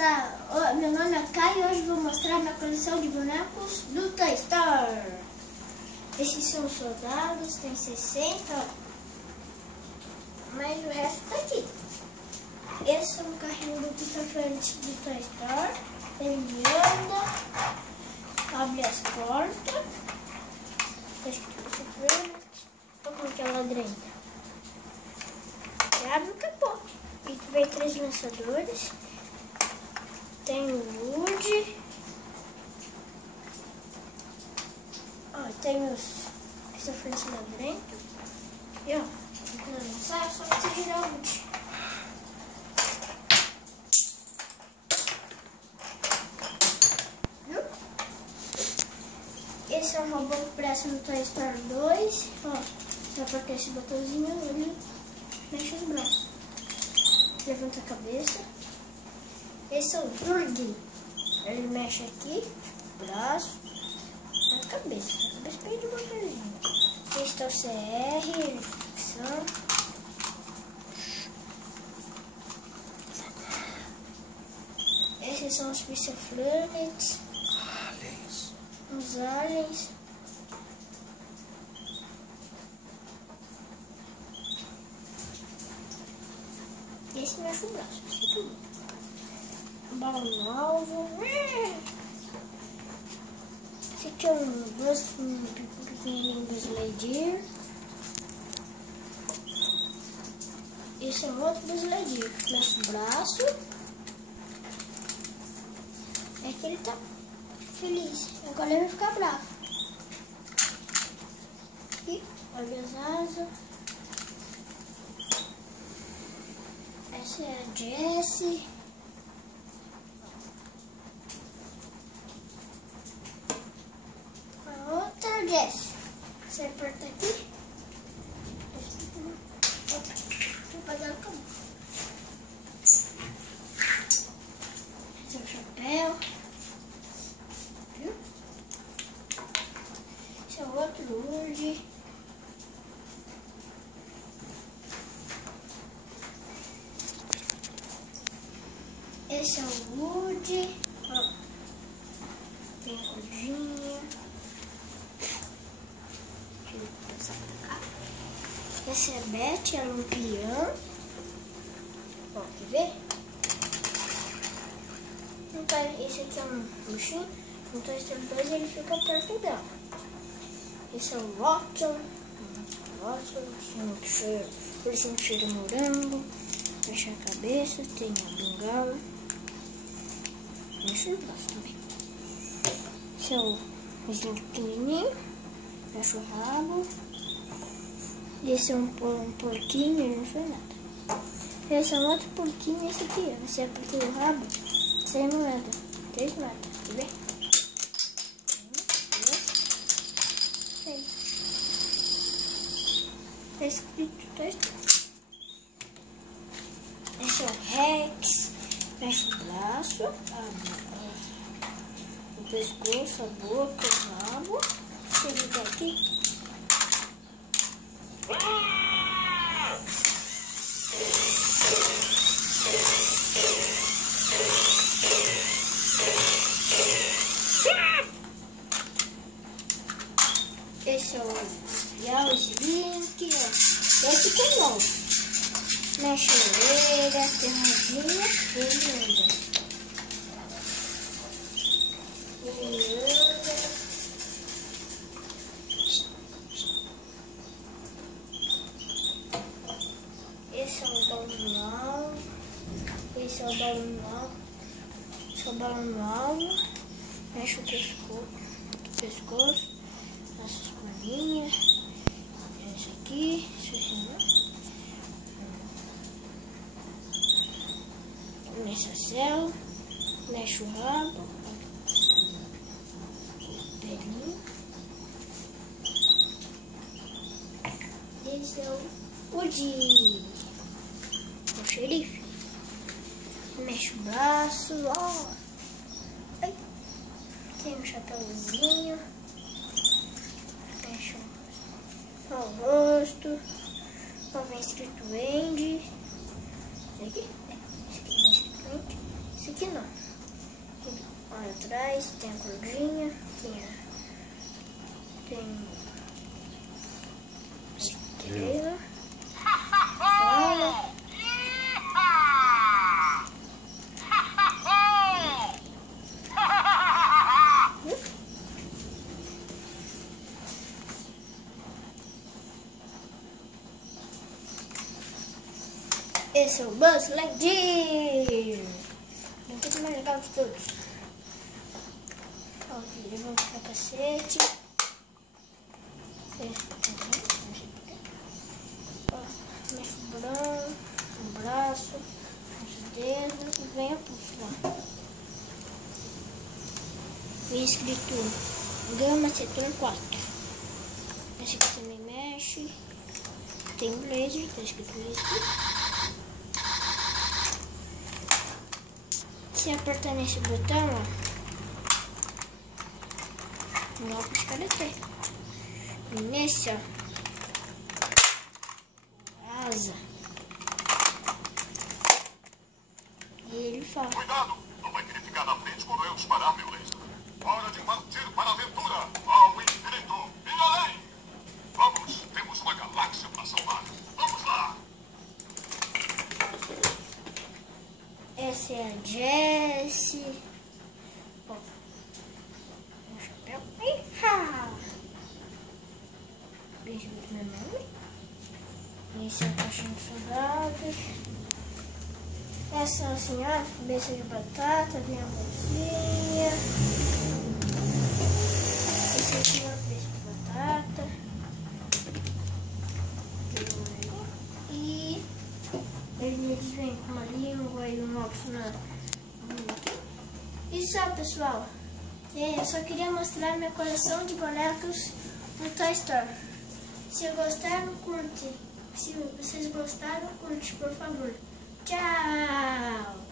Meu nome é Kai e hoje vou mostrar minha coleção de bonecos do Toy Story. Esses são os soldados, tem 60, mas o resto tá aqui. Esse é um carrinho do Pistafante do Toy Story. Ele anda, abre as portas, tá escrito Pistafante. Olha como que é lá dentro. E abre o capô. E vem 3 lançadores. Tem o Woody. Tem os Pistafantes lá dentro. E ó, quando lançar é só você girar o Woody. Viu? Esse é um robô que parece no Toy Story 2. Ó, você aperta esse botãozinho, ele mexe os braços. Levanta a cabeça. Esse é o Zurg. Ele mexe aqui, o braço, a cabeça. A cabeça perde uma perninha. Esse é o CR, ele ficção. Esses são os Pistaflanets. Os aliens. Esse mexe o braço, isso tudo. Balão alvo. Esse aqui é um pequenininho Buzz Lightyear. Esse é um outro Buzz Lightyear. Mexe o braço. É que ele tá feliz. Agora ele vai ficar bravo. E olha as asas. Essa é a Jessie. A outra Jessie. Você aperta aqui. Vou fazer ela com. Esse é o chapéu. Viu? Esse é o outro Woody. Esse é o Woody. Ó, tem a rodinha. Deixa eu passar pra cá. Essa é a Beth, a lampião. Ó, quer ver? Esse aqui é um puxinho. No Toy Story 2 ele fica perto dela. Esse é o Watson. Por cima cheira morango. Fecha a cabeça, tem a bengala. Mexe o braço também. Esse é o vizinho pequenininho. Mexe o rabo. Esse é um porquinho, ele não faz nada. Esse é um outro porquinho, esse aqui, ó. Você aperta o rabo, sem moeda. 3 moedas, quer ver? 6. Tá escrito, tá escrito. Esse é o Rex. Mexe o braço, o pescoço, a boca, o rabo. Se ele tá aqui. Esse é o Yao-Link, ó. Esse que é novo. Mexe a orelha, tem rodinha, ele anda. Esse é o balão alvo. Esse é o balão alvo. Esse é o balão alvo. Mexe o pescoço. Essas colinhas. Esse aqui. Isso aqui não. Mexe a cela, mexe o rabo, pelinho. Esse é o Woody, o xerife. Mexe o braço, ó. Ai. Tem um chapéuzinho. Mexe o rosto. Ó, vem escrito Andy. Esse aqui. Esse aqui vem escrito Andy. Esse esse aqui não. Olha atrás, tem a cordinha, tem estrela, fala. Esse é o Buzz Lightyear. Brinquedo mais legal de todos. Ó, ele levanta o capacete. Ó, mexe o braço, os dedos e vem a pulsa. E escrito Gama Setor 4. Esse aqui também mexe. Tem um laser, tá escrito laser. Se apertar nesse botão, ó, não dá pra escrever. E nesse, ó, asa. E ele fala: cuidado, não vai querer ficar na frente quando eu disparar meu laser. Hora de partir para a aventura, ao infinito e além. Vamos, temos uma galáxia para salvar. Vamos lá. Essa é a Jessie. Ó, meu chapéu. Beijo do meu nome. Esse é o caixão de soldados. Essa assim, ó, cabeça de batata, vem a bolsinha. Esse aqui é a cabeça de batata. E eles vêm com uma língua e um óculos na boca. E só, pessoal, eu só queria mostrar minha coleção de bonecos no Toy Store. Se gostaram, curte. Se vocês gostaram, curte, por favor. Tchau!